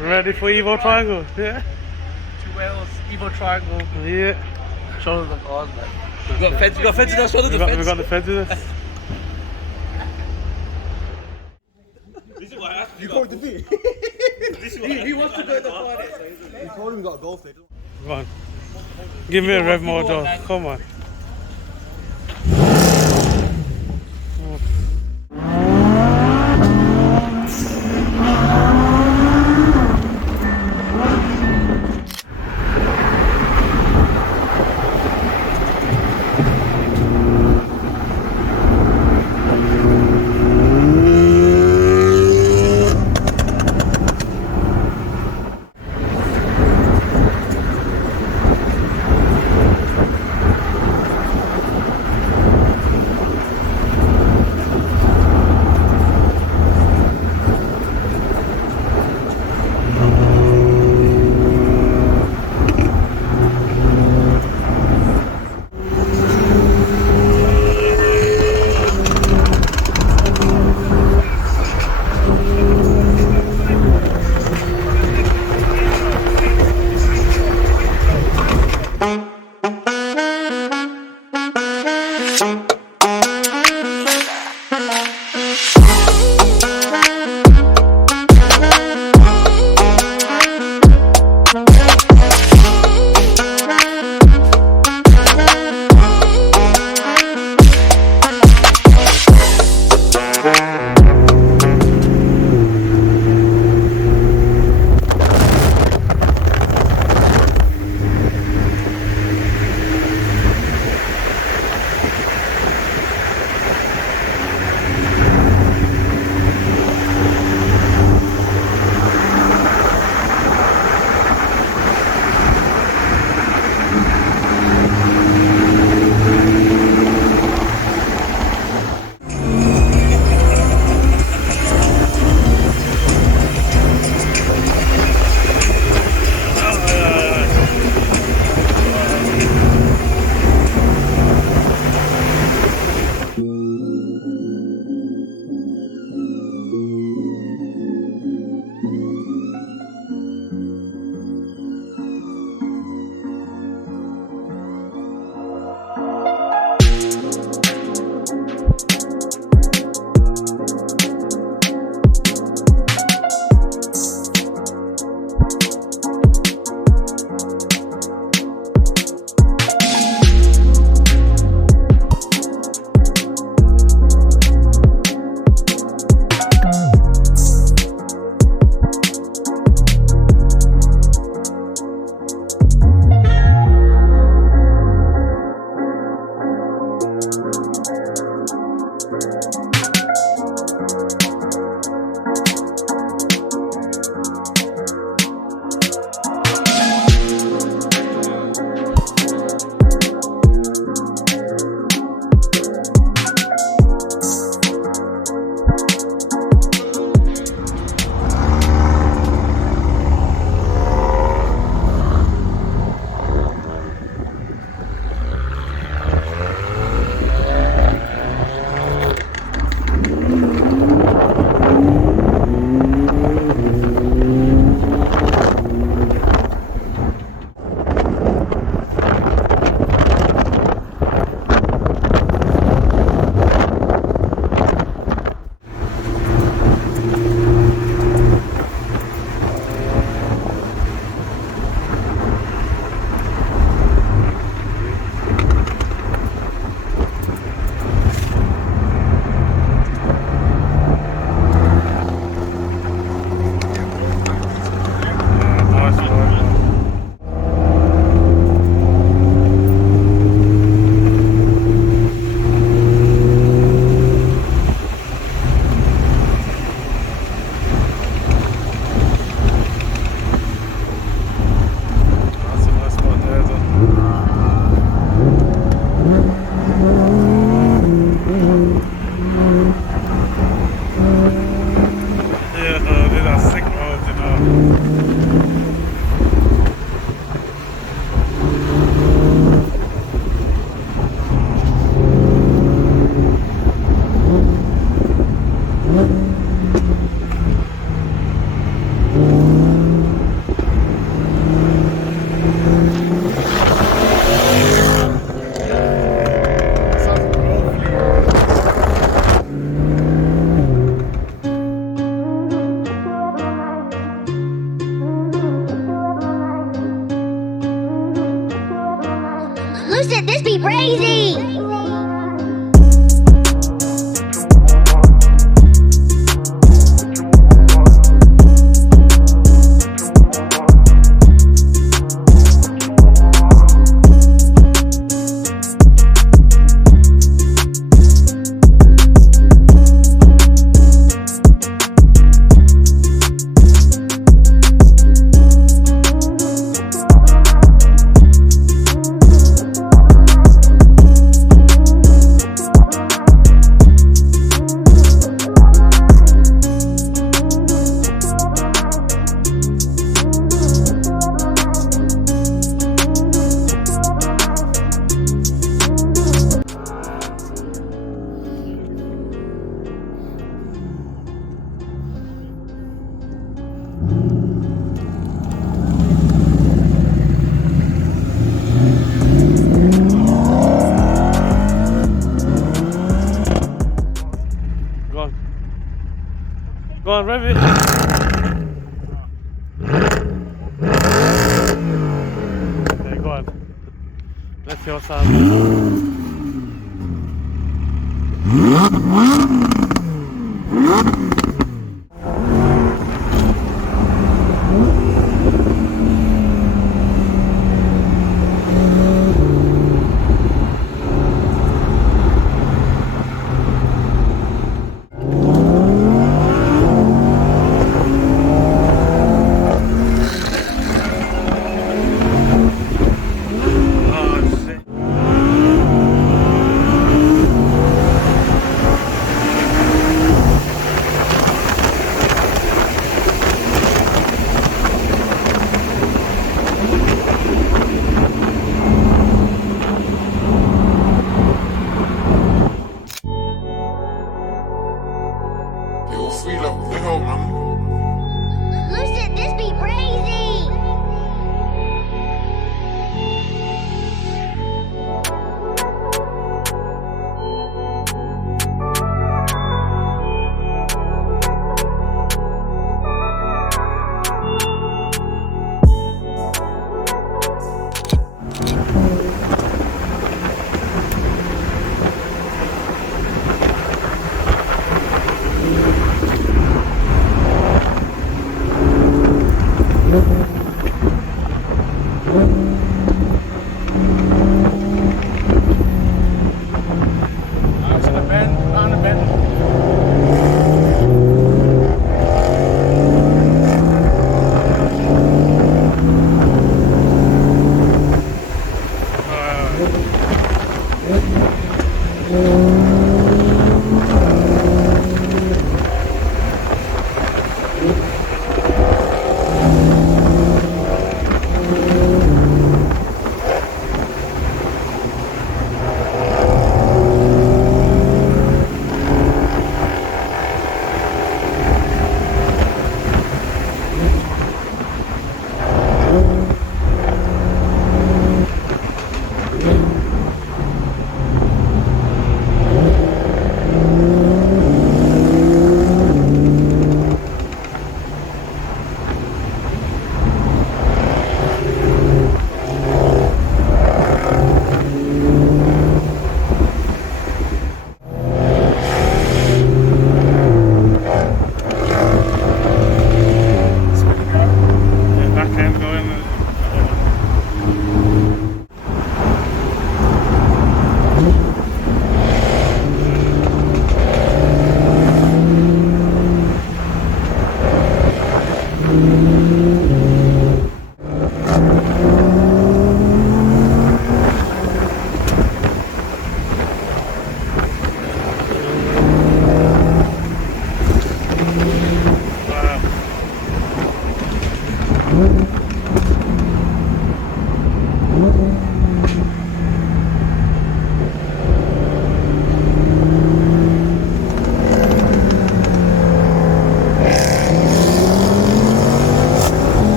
Ready for Evo Triangle? Yeah. 2 wheels, Evo Triangle. Yeah. Shoulders and cars, man. We got feds in our shoulders. We got the feds in us. This is what I asked You called the beat. He wants to go to the party. You told him we got a golf day. Come on. Give me a rev motor. Come on. on, rev it. Okay, go on. Let's see what's happening. Listen, this be crazy.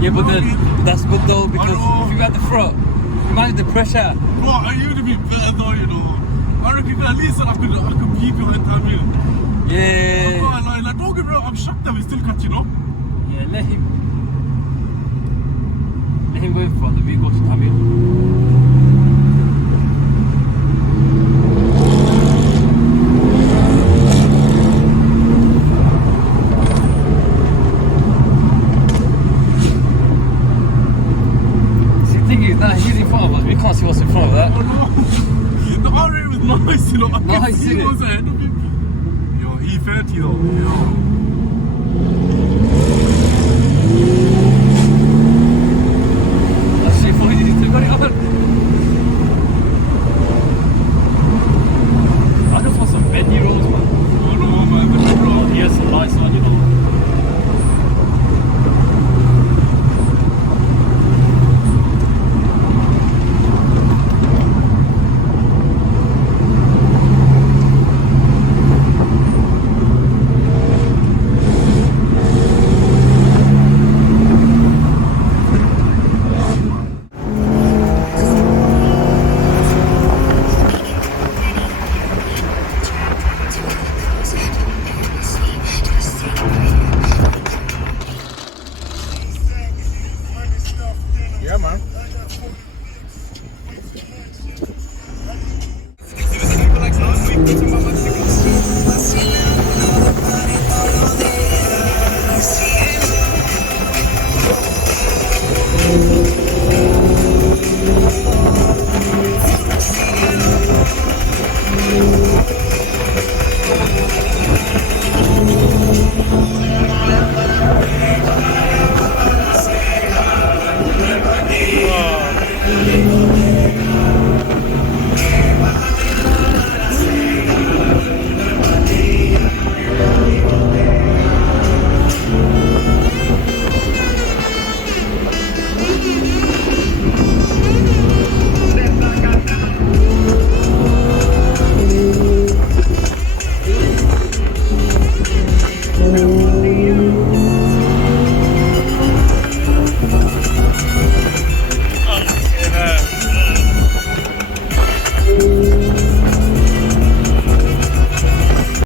Yeah, but that's good though, because if you got the front, imagine the pressure. Bro, I used to be better though, you know. I reckon at least I could beat you in time. Yeah. Like, don't get me wrong, I'm shocked that we're still catching up. Yeah, let him go in front, then we go to Tamil. He's in front of us, we can't see what's in front of that. Oh no! The R8 was nice, you know. I Nice, could see isn't it? what's ahead of him. Yo, E30 though. Yo.